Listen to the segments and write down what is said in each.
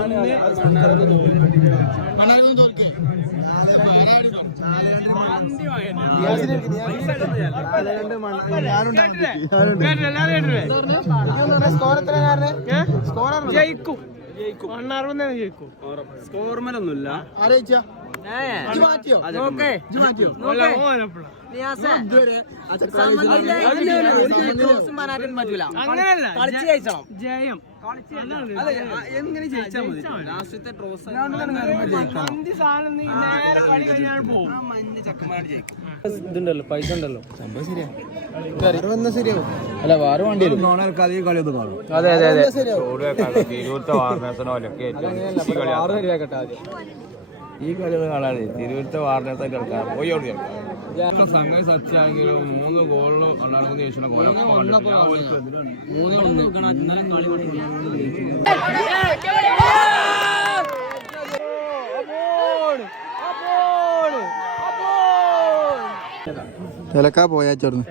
മണ്ണാർക്കൊന്ന് score ജയിക്കും മണ്ണാർന്ന് ജയിക്കും സ്കോർമലൊന്നുമില്ല ജയിച്ചണം ജയം എങ്ങനെ ജയിച്ചാൽ മതി? ലാസ്റ്റത്തെ ട്രോസ് മഞ്ഞ ചക്കന്മാര് ജയിക്കും. ഇതുണ്ടല്ലോ പൈസ ഉണ്ടല്ലോ. വന്ന ശരിയാവും. അല്ല വേറെ വണ്ടി വരും. അതെ അതെ അതെ. ഈ കളികൾ കാണാനേ തിരുവനന്തപുരത്തെ വാർഡിനകത്ത് കളിക്കാം പോയി ഓടി കളിക്കാം സംഗതി സത്യമാണെങ്കിലും മൂന്ന് ഗോളിലും ഉണ്ടാകുന്ന യേശുവിനെ മൂന്ന് ഒന്ന് തിലക്കാ പോയാ ചേർന്ന്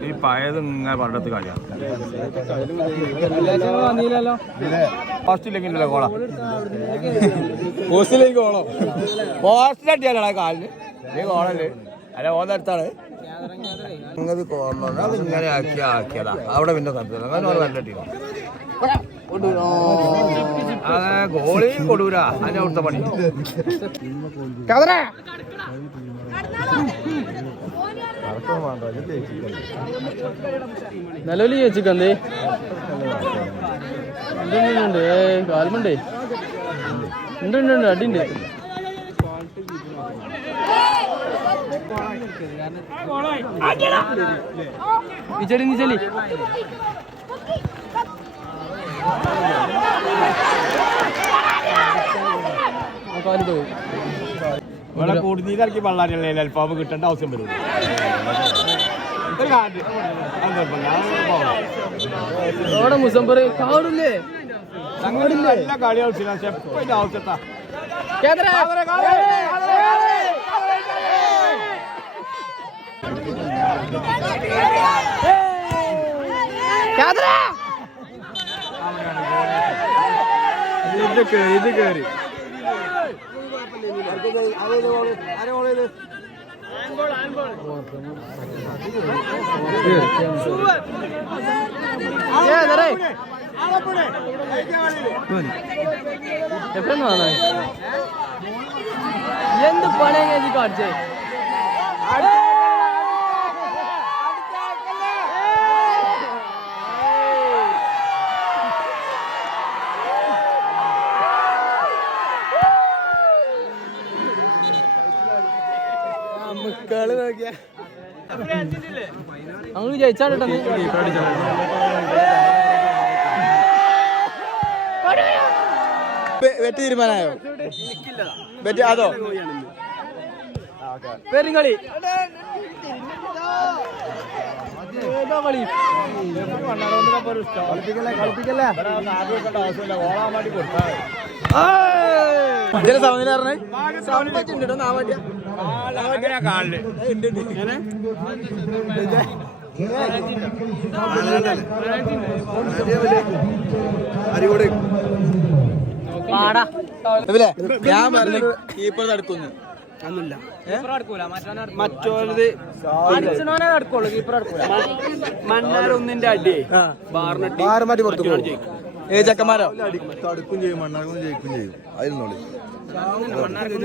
ഈ പഴയത് ഇങ്ങനെ പണ്ടത്തെ കളിയാണ് വന്നില്ലല്ലോ ഫസ്റ്റ് ഇല്ലെങ്കിലല്ലോ കോള. പോസ്റ്റിലേക്ക് കോളോ പോസ്റ്റ് അടിയാലോ കാലിന്? ഈ കോളല്ലേ? അല്ല ഓന്ന അടുത്താണ്. സംഗതി കോർണർ അത് ഇങ്ങനെ ആക്കി ആക്കിയതാ. അവിടെ പിന്നെ കണ്ടത് അങ്ങനെ ഓൾ നല്ല ടീം അതെ ഗോളി കൊടുൂര അതിന്റെ അവിടുത്തെ പണി. നിലവിൽ ചേച്ചിക്കന്തേ എന്തുണ്ട് ഏ കാൽമുണ്ടേ? ഉണ്ട് ഉണ്ട് ഉണ്ട് അടിയുണ്ട്. നീച്ചടി നിച്ചലി ഇവിടെ കൂടുതൽ ഇറക്കി വള്ളാരല്ലേ അൽഫാബ് കിട്ടേണ്ട ആവശ്യം വരും. അവിടെ മുസംബർ കാടില്ലേ? പക്ഷെ ഇപ്പൊ ഇതിന്റെ ആവശ്യത്താ. ഇത് കേറി ഇത് കേറി. എപ്പോഴാണ് വന്നത് എന്ത് പണിയാ കാണിച്ചേ? അങ്ങ് ജയിച്ചാട്ടോ വെറ്റ് തീരുമാനമായോ? വെറ്റ് അതോ? പെരുങ്ങളി ഏതാ കളി ഇതിന്റെ നാ പറഞ്ഞേ അങ്ങനെ കാണിൽ ഞാൻ പറഞ്ഞു കീപ്പർ തടുക്കുന്നു മറ്റോലത് മറ്റോ നടക്കുള്ളൂ കീപ്പർ നടക്കൂല മണ്ണാരൊന്നിന്റെ അടിയേ. ബാറിനട്ടി മാറി പുറത്തു ഏ ചക്കന്മാരോ? തടുക്കും ചെയ്യും മണ്ണാർക്കും ജയിക്കും ചെയ്യും. അതിനോളി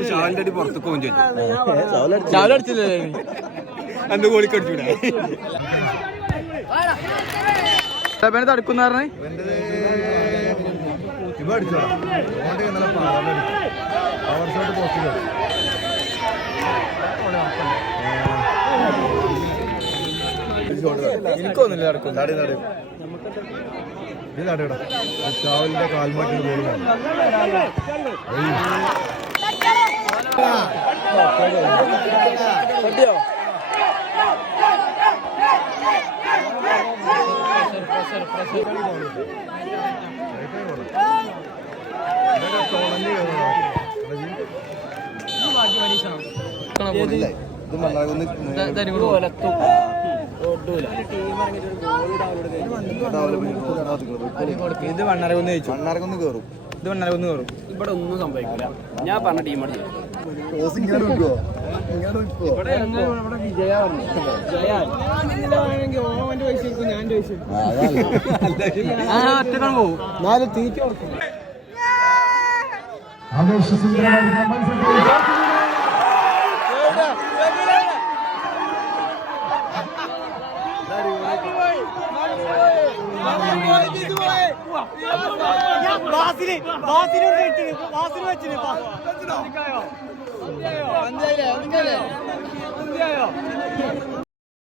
ചാലിന്റെ അടി പുറത്തു പോകും ചോദിച്ചു ചാവല അടിച്ചില്ലേ എന്ത് ഗോളിക്കടിച്ചൂടെ പിന്നെ തടുക്കുന്ന പറഞ്ഞേ എനിക്കൊന്നുമില്ല നടക്കും ഇത് തടയടാ ഷാവലിന്റെ വേണം. പൊട്ടിയോ ഇത് മണ്ണാകുന്ന് ഇത് വണ്ണരകുന്ന് ചോദിച്ചു മണ്ണാർക്കൊന്ന് കയറും ഇത് വണ്ണരകുന്ന് കയറും ഇവിടെ ഒന്നും സംഭവിക്കില്ല. ഞാൻ പറഞ്ഞ ടീമാണ് 야 마슬이 마슬을 했지 마슬을 했지 봐. 언제요? 언제요? 언제요? 언제요?